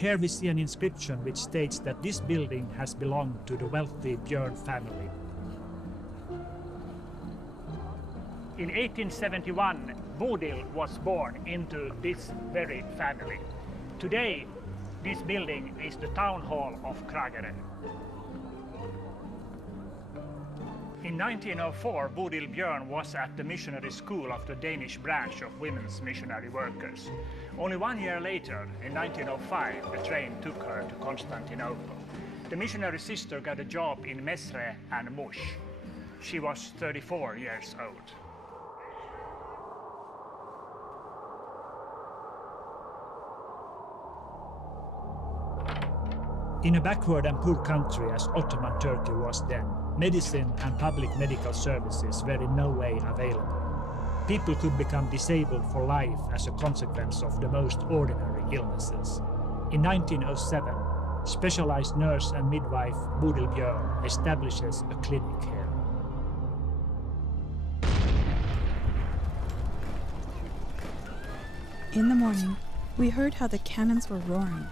Here we see an inscription which states that this building has belonged to the wealthy Björn family. In 1871, Bodil was born into this very family. Today, this building is the town hall of Kragerø. In 1904, Bodil Björn was at the missionary school of the Danish branch of women's missionary workers. Only 1 year later, in 1905, a train took her to Constantinople. The missionary sister got a job in Mesre and Mush. She was 34 years old. In a backward and poor country as Ottoman Turkey was then, medicine and public medical services were in no way available. People could become disabled for life as a consequence of the most ordinary illnesses. In 1907, specialized nurse and midwife Bodil Björn establishes a clinic here. In the morning, we heard how the cannons were roaring.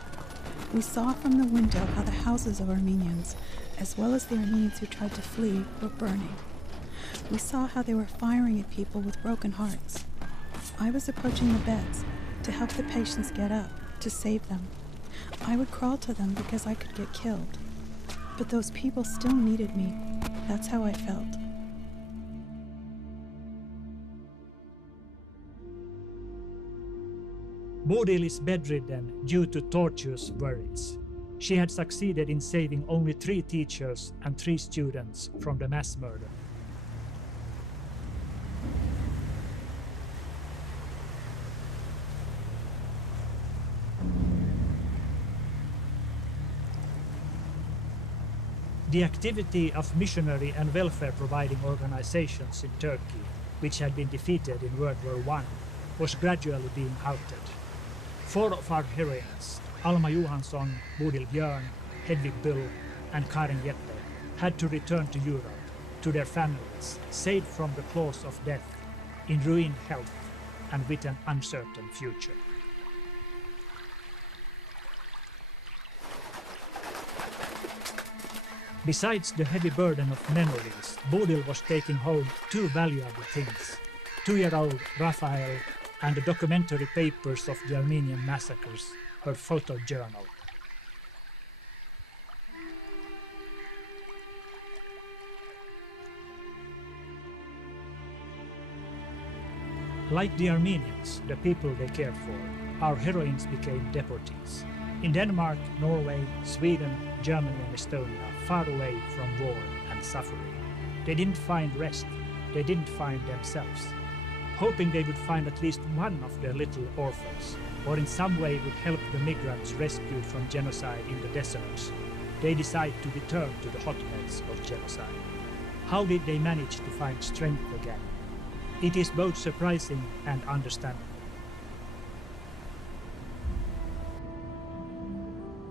We saw from the window how the houses of Armenians, as well as the Armenians who tried to flee, were burning. We saw how they were firing at people with broken hearts. I was approaching the beds to help the patients get up, to save them. I would crawl to them because I could get killed. But those people still needed me. That's how I felt. Bodil is bedridden due to tortuous worries. She had succeeded in saving only 3 teachers and 3 students from the mass murder. The activity of missionary and welfare-providing organizations in Turkey, which had been defeated in World War I, was gradually being halted. 4 of our heroines, Alma Johansson, Bodil Björn, Hedvig Bull, and Karin Jeppe, had to return to Europe, to their families, saved from the claws of death, in ruined health, and with an uncertain future. Besides the heavy burden of memories, Bodil was taking home 2 valuable things: 2-year-old Raphael and the documentary papers of the Armenian massacres, her photojournal. Like the Armenians, the people they cared for, our heroines became deportees. In Denmark, Norway, Sweden, Germany and Estonia, far away from war and suffering. They didn't find rest, they didn't find themselves. Hoping they would find at least one of their little orphans, or in some way would help the migrants rescued from genocide in the deserts, they decide to return to the hotbeds of genocide. How did they manage to find strength again? It is both surprising and understandable.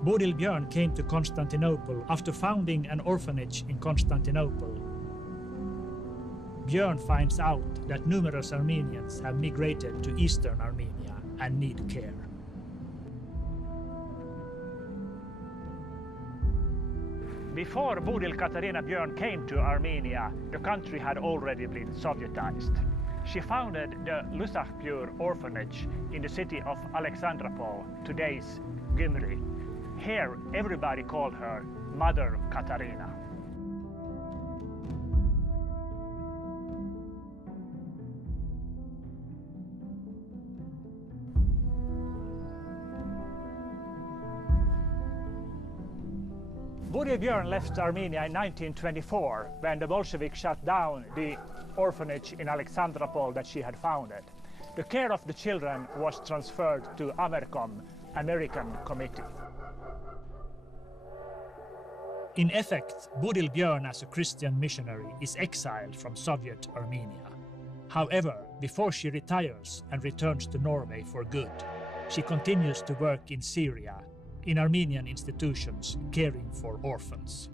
Bodil Björn came to Constantinople after founding an orphanage in Constantinople. Björn finds out that numerous Armenians have migrated to eastern Armenia and need care. Before Bodil Katarina Björn came to Armenia, the country had already been Sovietized. She founded the Lusakpur orphanage in the city of Alexandropol, today's Gyumri. Here, everybody called her Mother Katarina. Bodil Björn left Armenia in 1924 when the Bolsheviks shut down the orphanage in Alexandropol that she had founded. The care of the children was transferred to Amercom, American Committee. In effect, Bodil Björn as a Christian missionary is exiled from Soviet Armenia. However, before she retires and returns to Norway for good, she continues to work in Syria, in Armenian institutions caring for orphans.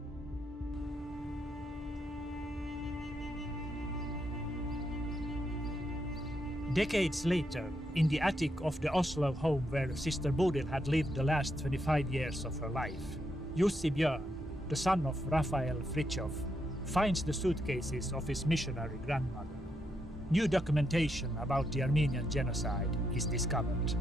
Decades later, in the attic of the Oslo home where Sister Bodil had lived the last 25 years of her life, Björn, the son of Raphael Fritjof, finds the suitcases of his missionary grandmother. New documentation about the Armenian genocide is discovered.